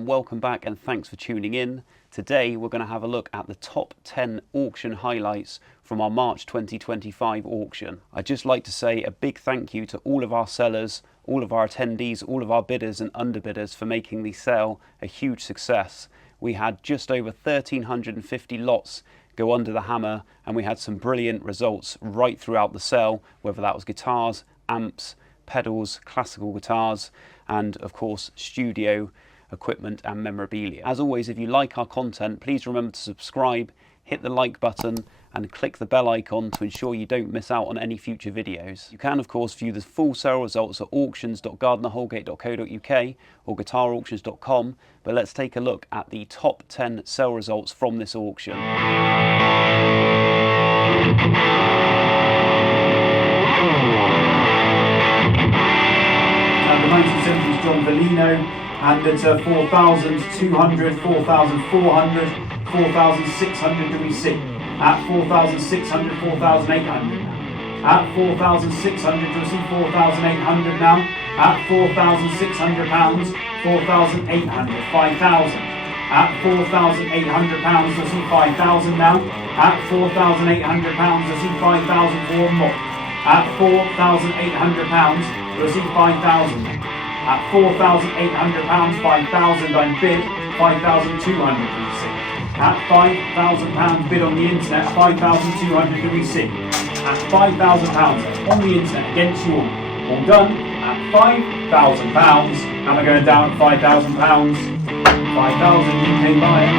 everyone, welcome back and thanks for tuning in. Today we're going to have a look at the top 10 auction highlights from our March 2025 auction. I'd just like to say a big thank you to all of our sellers, all of our attendees, all of our bidders and underbidders for making the sale a huge success. We had just over 1,350 lots go under the hammer, and we had some brilliant results right throughout the sale, whether that was guitars, amps, pedals, classical guitars, and of course studio equipment and memorabilia. As always, if you like our content, please remember to subscribe, hit the like button and click the bell icon to ensure you don't miss out on any future videos. You can of course view the full sale results at auctions.gardnerholgate.co.uk or guitarauctions.com, but let's take a look at the top 10 sale results from this auction. The 1970s John Veleno, and it's 4,200, 4,400, 4,600 do we see? At 4,600, 4,800 now. At 4,600 do we see 4,800 now. At 4,600 pounds, 4,800, 5,000. At 4,800 pounds do we see 5,000 now. At 4,800 pounds do we see 5,000 for one more. At 4,800 pounds do we see 5,000. At 4,800 pounds, 5,000 I'm bid, 5,200 do we see. At 5,000 pounds bid on the internet, 5,200 do we see. At 5,000 pounds on the internet against you all done at 5,000 pounds, and we're going down at 5,000 pounds, 5,000 UK buyer.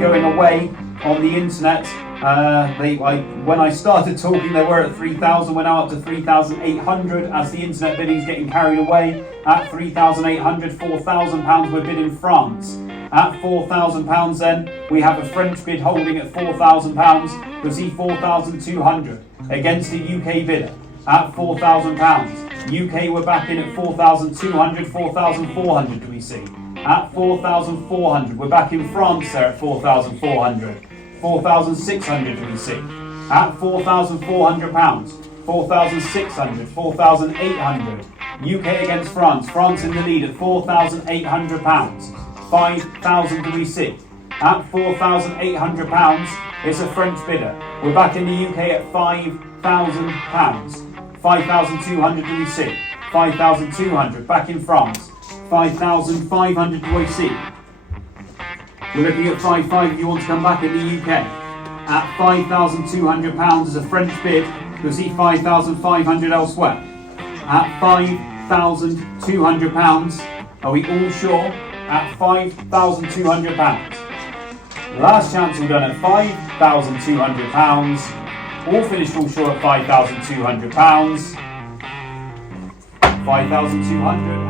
Going away on the internet. When I started talking, they were at 3,000. We're now up to 3,800 as the internet bidding is getting carried away. At 3,800, 4,000 pounds we're bid in France. At 4,000 pounds, then we have a French bid holding at 4,000 pounds. We'll see 4,200 against a UK bidder at 4,000 pounds. UK we're back in at 4,200, 4,400 do we see. At 4,400, we're back in France there at 4,400, 4,600 do we see. At 4,400 pounds, 4,600, 4,800, UK against France, France in the lead at 4,800 pounds, 5,000 do we see. At 4,800 pounds, it's a French bidder. We're back in the UK at 5,000 pounds, 5,200 do we see. 5,200, back in France. 5,500 do I see. We're looking at 5,500 if you want to come back in the UK. At 5,200 pounds is a French bid. You'll see 5,500 elsewhere. At 5,200 pounds, are we all sure? At 5,200 pounds. Last chance we've done at 5,200 pounds. All finished all sure at 5,200 pounds. 5,200.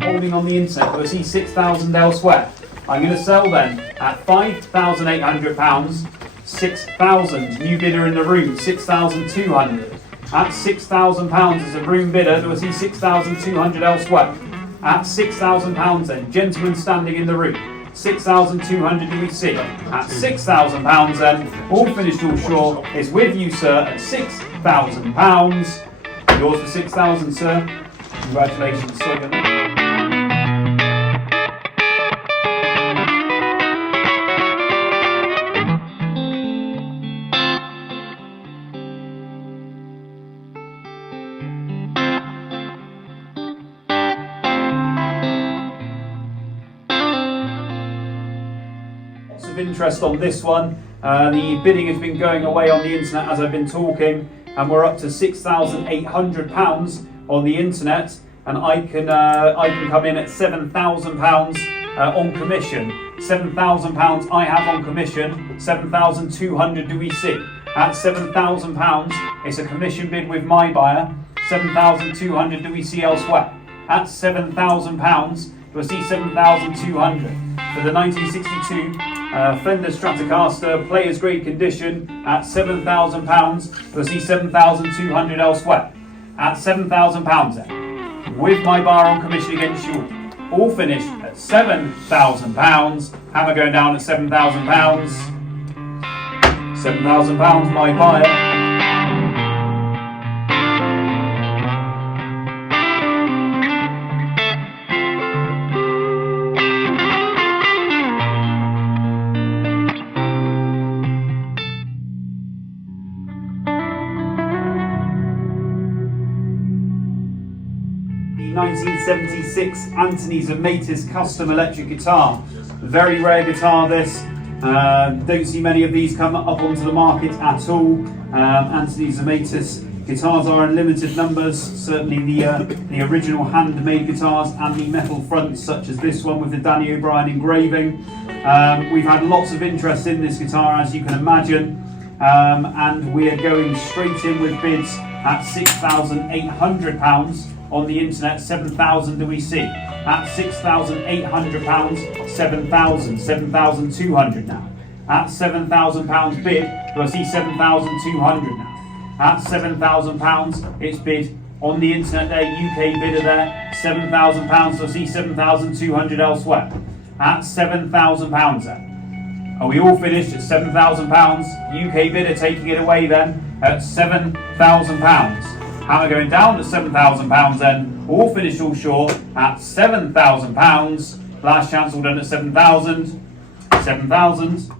Holding on the internet, we'll see 6,000 elsewhere. I'm going to sell then at 5,800 pounds, 6,000. New bidder in the room, 6,200. At 6,000 pounds is a room bidder, we'll see 6,200 elsewhere. At 6,000 pounds then, gentlemen standing in the room, 6,200 do we see. At 6,000 pounds then, all finished all sure, is with you sir at 6,000 pounds. Yours for 6,000 sir. Congratulations sir. Interest on this one. The bidding has been going away on the internet as I've been talking, and we're up to £6,800 on the internet, and I can come in at £7,000 on commission. £7,000 I have on commission. 7,200 do we see. At £7,000 it's a commission bid with my buyer. 7,200 do we see elsewhere. At £7,000 we'll see 7,200. for the 1962 Fender Stratocaster, player's grade condition at £7,000. You'll see 7,200 elsewhere. At £7,000 then, with my bar on commission against you, all finished at £7,000. Hammer going down at £7,000. £7,000 my buyer. 1976 Anthony Zemaitis custom electric guitar. Very rare guitar this. Don't see many of these come up onto the market at all. Anthony Zemaitis guitars are in limited numbers. Certainly the original handmade guitars and the metal fronts, such as this one with the Danny O'Brien engraving. We've had lots of interest in this guitar, as you can imagine, and we are going straight in with bids at £6,800 on the internet. 7,000 do we see? At £6,800, 7,000, 7,200 now. At £7,000 bid, do I see 7,200 now? At £7,000, it's bid on the internet there, UK bidder there, £7,000, so I see 7,200 elsewhere. At £7,000 then. Are we all finished at £7,000? UK bidder taking it away then at £7,000. Hammer going down at £7,000 then, all finished all short at £7,000. Last chance all done at 7,000. 7,000.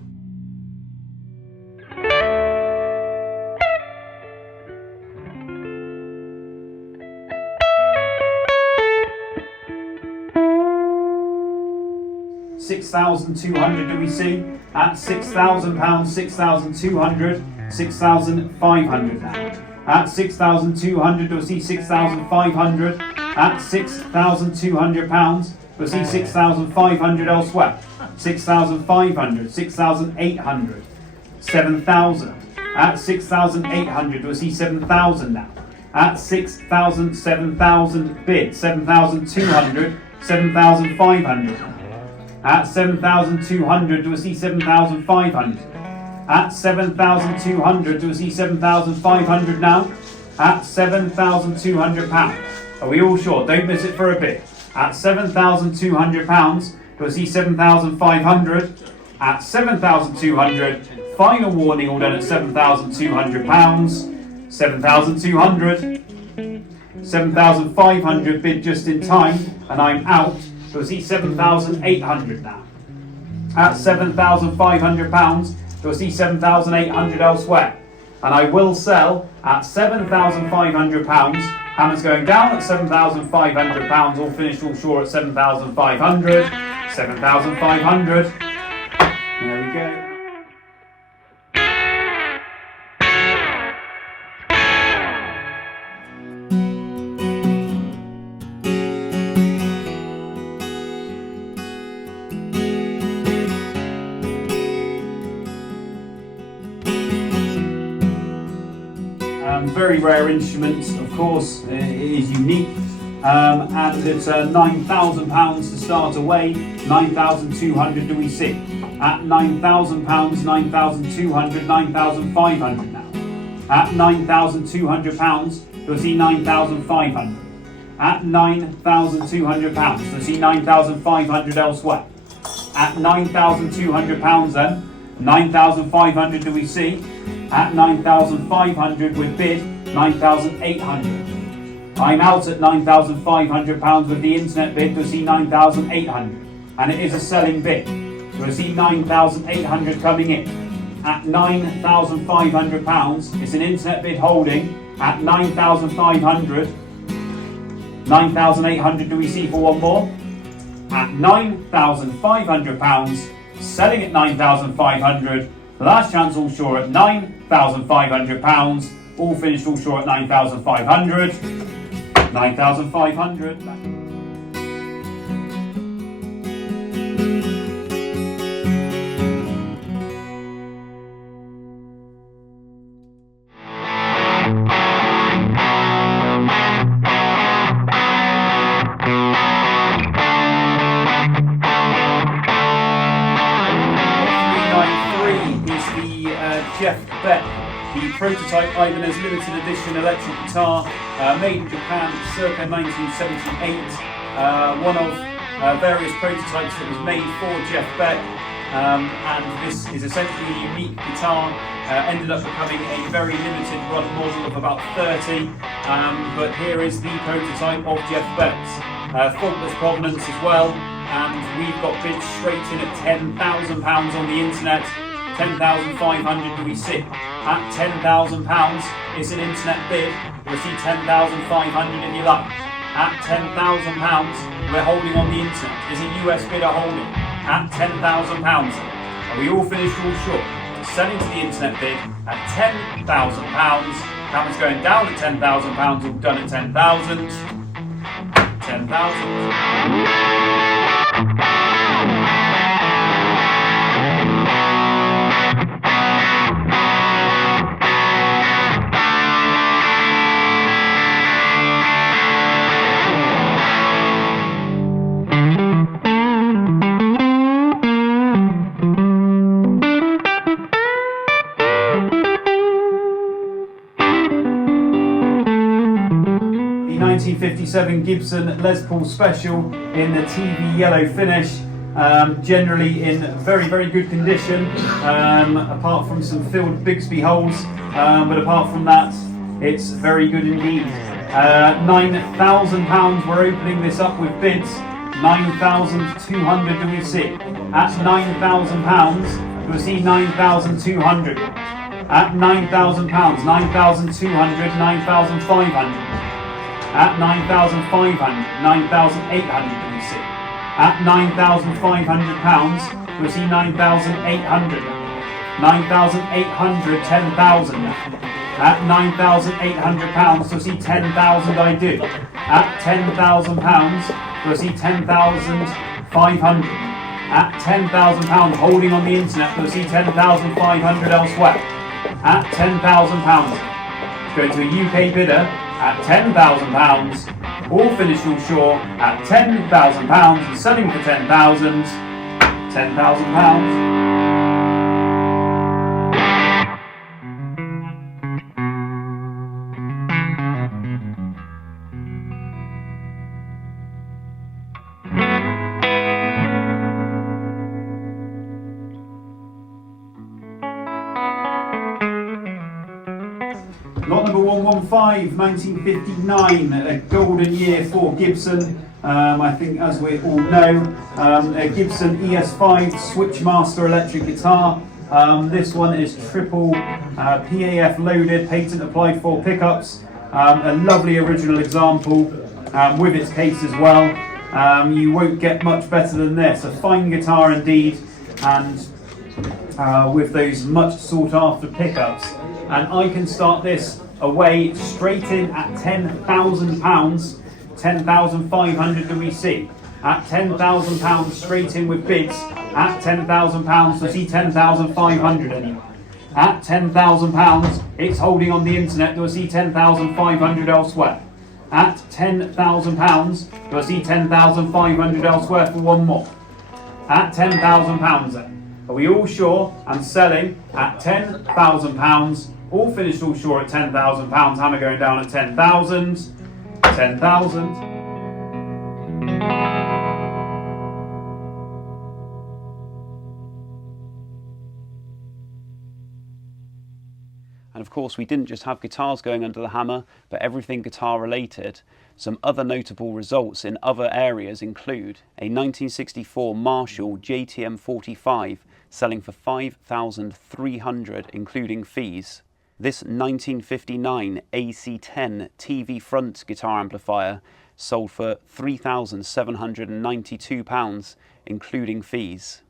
£6,200 do we see? At £6,000, 6,200, 6,500 now. At £6,200, we'll see 6,500. At £6,200, we'll see 6,500 elsewhere. 6,500, 6,800, 7,000. At 6,800, we'll see 7,000 now. At 6,000, 7,000 bid, 7,200, 7,500. At 7,200, we'll see 7,500. At 7,200, do we see 7,500 now? At £7,200. Are we all sure? Don't miss it for a bit. At £7,200, do we see 7,500? At 7,200, final warning, all done at £7,200. 7,200. 7,500 bid just in time, and I'm out. Do we see 7,800 now? At £7,500, you'll see 7,800 elsewhere. And I will sell at £7,500. Hammer's going down at £7,500. All finished all short at 7,500. 7,500. There we go. Very rare instrument, of course. It is unique, and it's £9,000 to start away. 9,200 do we see? At £9,000, 9,200, 9,500 now. At £9,200, you'll see 9,500. At £9,200, you'll see 9,500 elsewhere. At £9,200 then, 9,500 do we see? At 9,500 with bid, 9,800. I'm out at £9,500 with the internet bid to see 9,800. And it is a selling bid. We'll see 9,800 coming in. At £9,500, it's an internet bid holding at 9,500. 9,800 do we see for one more? At £9,500, selling at 9,500. Last chance all sure at £9,500. All finished all sure at 9,500. 9,500. Beck, the prototype Ibanez limited edition electric guitar, made in Japan circa 1978. One of various prototypes that was made for Jeff Beck, and this is essentially a unique guitar. Ended up becoming a very limited run model of about 30, but here is the prototype of Jeff Beck's. Faultless provenance as well, and we've got bids straight in at £10,000 on the internet. 10,500 do we sit? At £10,000, it's an internet bid. You'll see 10,500 in your luck. At £10,000, we're holding on the internet. Is a US bidder holding? At £10,000. Are we all finished all short? Selling to the internet bid at £10,000. Cameron's going down at £10,000, all done at 10,000. 10,000. 1957 Gibson Les Paul Special in the TV yellow finish, generally in very, very good condition, apart from some filled Bigsby holes, but apart from that, it's very good indeed. £9,000, we're opening this up with bids. 9,200 do we see? At £9,000, you'll see 9,200. At £9,000, 9,200, 9,500. At 9,500, 9,800 do we see? At £9,500, we'll see 9,800. 9,800, 10,000. At £9,800, we'll see 10,000 I do. At £10,000, we'll see 10,500. At £10,000, holding on the internet, we'll see 10,500 elsewhere. At £10,000, go to a UK bidder. At £10,000, all finished all shore at £10,000 and selling for 10,000. £10,000. Lot number 115, 1959, a golden year for Gibson. I think, as we all know, a Gibson ES-5 Switchmaster electric guitar. This one is triple PAF loaded, patent applied for pickups. A lovely original example with its case as well. You won't get much better than this. A fine guitar indeed, and with those much sought after pickups. And I can start this away straight in at £10,000, 10,500 do we see? At £10,000 straight in with bids, at £10,000 we see 10,500 anyway. At £10,000 it's holding on the internet, we'll see 10,500 elsewhere. At £10,000 we'll see 10,500 elsewhere for one more. At £10,000 then. Are we all sure? And selling at £10,000. All finished all sure at £10,000. Hammer going down at 10,000. 10,000. And of course, we didn't just have guitars going under the hammer, but everything guitar related. Some other notable results in other areas include a 1964 Marshall JTM 45 selling for $5,300 including fees. This 1959 AC10 TV front guitar amplifier sold for £3,792 including fees.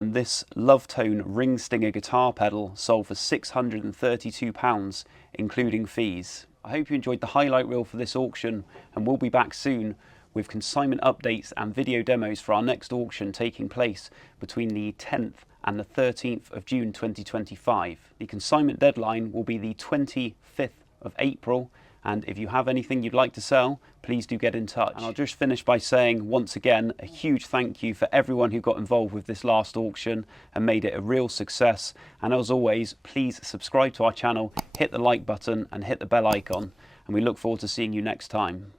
And this Love Tone Ring Stinger guitar pedal sold for £632 including fees. I hope you enjoyed the highlight reel for this auction, and we'll be back soon with consignment updates and video demos for our next auction taking place between the 10th and the 13th of June 2025. The consignment deadline will be the 25th of April, And if you have anything you'd like to sell, please do get in touch. And I'll just finish by saying once again a huge thank you for everyone who got involved with this last auction and made it a real success. And as always, please subscribe to our channel, hit the like button and hit the bell icon, and we look forward to seeing you next time.